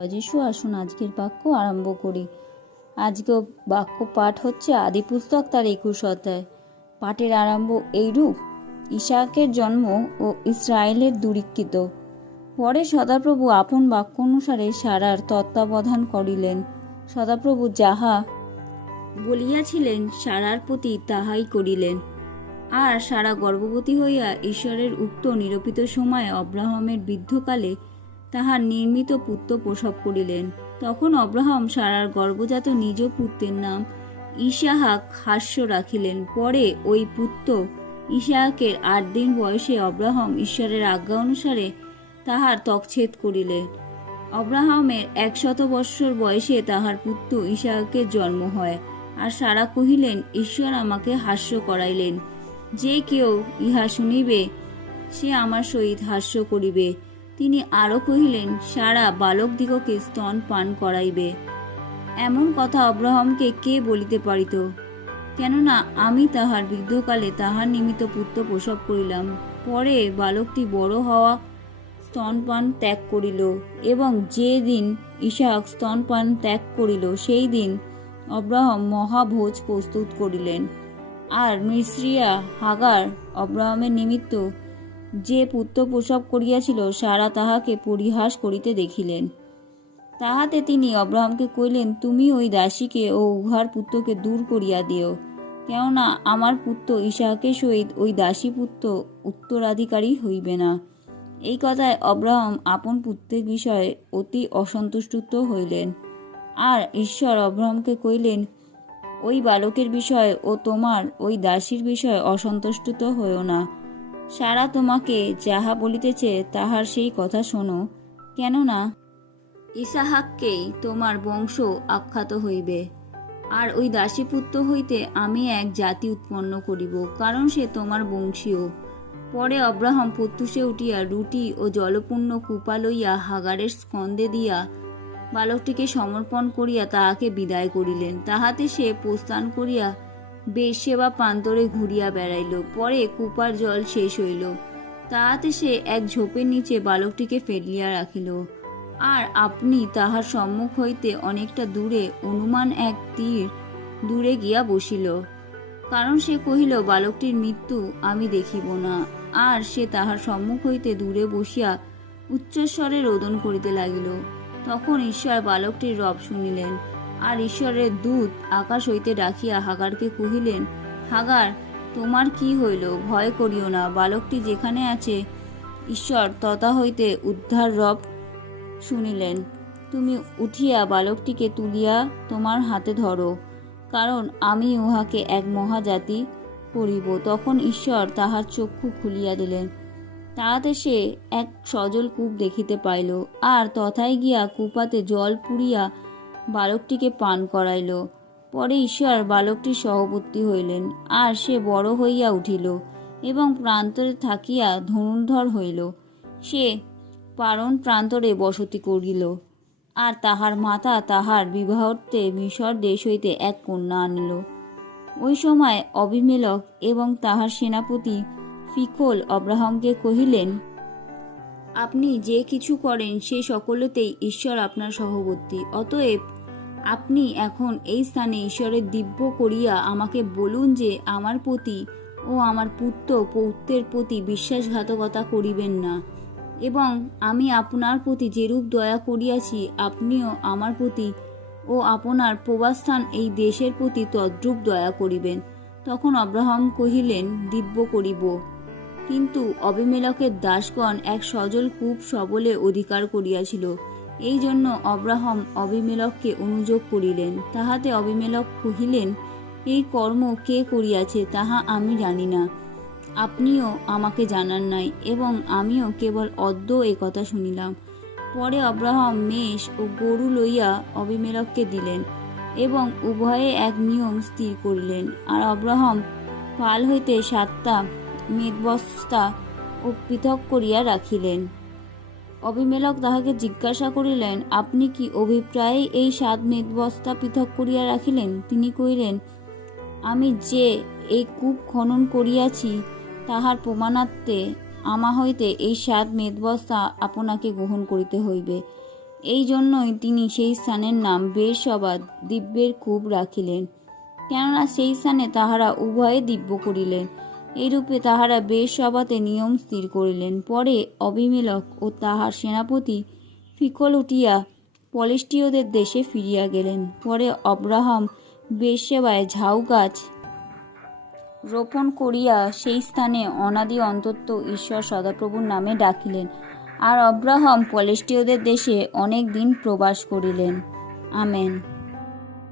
যিশু আসুন আজকের বাক্য আরম্ভ করি। আজকে বাক্য পাঠ হচ্ছে আদি পুস্তক তার একুশ অধ্যায়। পাঠের আরম্ভ এইরূপ ইসাকের জন্ম ও ইসরায়েলের দুরীক্ষিত। পরে সদাপ্রভু আপন বাক্য অনুসারে সারার তত্ত্বাবধান করিলেন। সদাপ্রভু যাহা বলিয়াছিলেন, সারার প্রতি তাহাই করিলেন। আর সারা গর্ভবতী হইয়া ঈশ্বরের উক্ত নিরূপিত সময়ে অব্রাহামের বৃদ্ধকালে তাহার নির্মিত পুত্র প্রসব করিলেন। তখন অব্রাহাম সারার গর্ভজাত নিজ পুত্রের নাম ইসাহাক হাস্য রাখিলেন। পরে ওই পুত্র ইসাহাকের আট দিন বয়সে অব্রাহাম ঈশ্বরের আজ্ঞা অনুসারে তাহার তকছেদ করিলেন। অব্রাহামের একশত বৎসর বয়সে তাহার পুত্র ইসাহাকের জন্ম হয় আর সারা কহিলেন, ঈশ্বর আমাকে হাস্য করাইলেন। যে কেউ ইহা শুনিবে, সে আমার সহিত হাস্য করিবে। তিনি আরও কহিলেন, সারা বালকদিগকে স্তন পান করাইবে। এমন কথা অব্রাহামকে কে বলিতে পারিত? কেননা আমি তাহার বৃদ্ধকালে তাহার নিমিত্ত পুত্র প্রসব করিলাম। পরে বালকটি বড় হওয়া স্তনপান ত্যাগ করিল এবং যে দিন ইসাহাক স্তনপান ত্যাগ করিল, সেই দিন অব্রাহম মহাভোজ প্রস্তুত করিলেন। আর মিশ্রিয়া হাগার অব্রাহমের নিমিত্ত যে পুত্র প্রসব করিয়াছিল, সারা তাহাকে পরিহাস করিতে দেখিলেন। তাহাতে তিনি অব্রাহামকে কইলেন তুমি ওই দাসীকে ও উহার পুত্রকে দূর করিয়া দিও। কেননা আমার পুত্র ইসাহাকের সহিত ওই দাসী পুত্র উত্তরাধিকারী হইবে না এই কথায় অব্রাহাম আপন পুত্রের বিষয়ে অতি অসন্তুষ্ট হইলেন। আর ঈশ্বর অব্রাহামকে কইলেন ওই বালকের বিষয়ে ও তোমার ওই দাসীর বিষয়ে অসন্তুষ্ট হইও না। সারা তোমাকে যাহা বলিতেছে তাহার সেই কথা শোনো। কেননা ইসাহাককেই তোমার বংশ আখ্যাত হইবে, আর ওই দাসীপুত্র হইতে আমি এক জাতি উৎপন্ন করিব, কারণ সে তোমার বংশীয়। পরে অব্রাহাম প্রত্যুষে উঠিয়া রুটি ও জলপূর্ণ কূপা লইয়া হাগারের স্কন্দে দিয়া বালকটিকে সমর্পণ করিয়া তাহাকে বিদায় করিলেন। তাহাতে সে প্রস্থান করিয়া বেশসেবা প্রান্তরে ঘুরিয়া বেড়াইল। পরে কূপার জল শেষ হইল। তাহাতে সে এক ঝোপের নিচে বালকটিকে ফেলিয়া রাখিল। আর আপনি তাহার সম্মুখ হইতে অনেকটা দূরে অনুমান এক তীর দূরে গিয়া বসিল। কারণ সে কহিল, বালকটির মৃত্যু আমি দেখিব না। আর সে তাহার সম্মুখ হইতে দূরে বসিয়া উচ্চস্বরে রোদন করিতে লাগিল। তখন ঈশ্বর বালকটির রব শুনিলেন আর ঈশ্বরের দূত আকাশ হইতে ডাকিয়া হাগারকে কহিলেন, হাগার, তোমার কি হইল? ভয় করিও না, বালকটি যেখানে আছে, ঈশ্বর তথা হইতে উদ্ধার রব শুনিলেন। তুমি উঠিয়া বালকটিকে তুলিয়া তোমার হাতে ধরো, কারণ আমি উহাকে এক মহাজাতি করিব। তখন ঈশ্বর তাহার চক্ষু খুলিয়া দিলেন। তাহাতে সে এক সজল কূপ দেখিতে পাইল, আর তথায় গিয়া কূপাতে জল পুড়িয়া বালকটিকে পান করাইল। পরে ঈশ্বর বালকটির সহবর্তী হইলেন, আর সে বড় হইয়া উঠিল এবং প্রান্তরে থাকিয়া ধনুর্ধর হইল। সে পারণ প্রান্তরে বসতি করিল, আর তাহার মাতা তাহার বিবাহতে মিশর দেশ হইতে এক কন্যা আনিল। ওই সময় অবিমেলক এবং তাহার সেনাপতি ফিকল অব্রাহামকে কহিলেন আপনি যে কিছু করেন, সে সকলেতেই ঈশ্বর আপনার সহবর্তী। অতএব আপনি এখন এই স্থানে ঈশ্বরের দিব্য করিয়া আমাকে বলুন যে আমার প্রতি ও আমার পুত্র পৌত্রের প্রতি বিশ্বাসঘাতকতা করিবেন না। এবং আমি আপনার প্রতি যেরূপ দয়া করিয়াছি, আপনিও আমার প্রতি ও আপনার প্রবাসস্থান এই দেশের প্রতি তদ্রূপ দয়া করিবেন। তখন অব্রাহাম কহিলেন, দিব্য করিব। কিন্তু অবিমেলকের দাসগণ এক সজল কূপ সবলে অধিকার করিয়াছিল। এই জন্য অব্রাহম অবিমেলককে অনুযোগ করিলেন। তাহাতে অবিমেলক কহিলেন, এই কর্ম কে করিয়াছে তাহা আমি জানি না। আপনিও আমাকে জানান নাই এবং আমিও কেবল অদ্য এ কথা শুনিলাম পরে অব্রাহম মেষ ও গরু লইয়া অবিমেলককে দিলেন এবং উভয়ে এক নিয়ম স্থির করিলেন। আর অব্রাহম পাল হইতে সাতটা মেদবস্তা ও পৃথক করিয়া রাখিলেন। অভিমেলক তাহাকে জিজ্ঞাসা করিলেন, আপনি কি অভিপ্রায়ে এই সাত মেদবস্তা পৃথক করিয়া রাখিলেন? তিনি কহিলেন, আমি যে এই কূপ খনন করিয়াছি, তাহার প্রমাণার্থে আমা হইতে এই সাত মেদবস্তা আপনাকে গ্রহণ করিতে হইবে। এই জন্যই তিনি সেই স্থানের নাম বেরসবা দিব্যের কূপ রাখিলেন। কেননা সেই স্থানে তাহারা উভয়ে দিব্য করিলেন। এইরূপে তাহারা বেরসভাতে নিয়ম স্থির করিলেন। পরে অবিমেলক ও তাহার সেনাপতি ফিকল উঠিয়া পলেষ্টীয়দের দেশে ফিরিয়া গেলেন। পরে অব্রাহাম বেরসেবায় ঝাউ গাছ রোপণ করিয়া সেই স্থানে অনাদি অন্তত্ব ঈশ্বর সদাপ্রভুর নামে ডাকিলেন। আর অব্রাহাম পলেষ্টীয়দের দেশে অনেক দিন প্রবাস করিলেন। আমেন।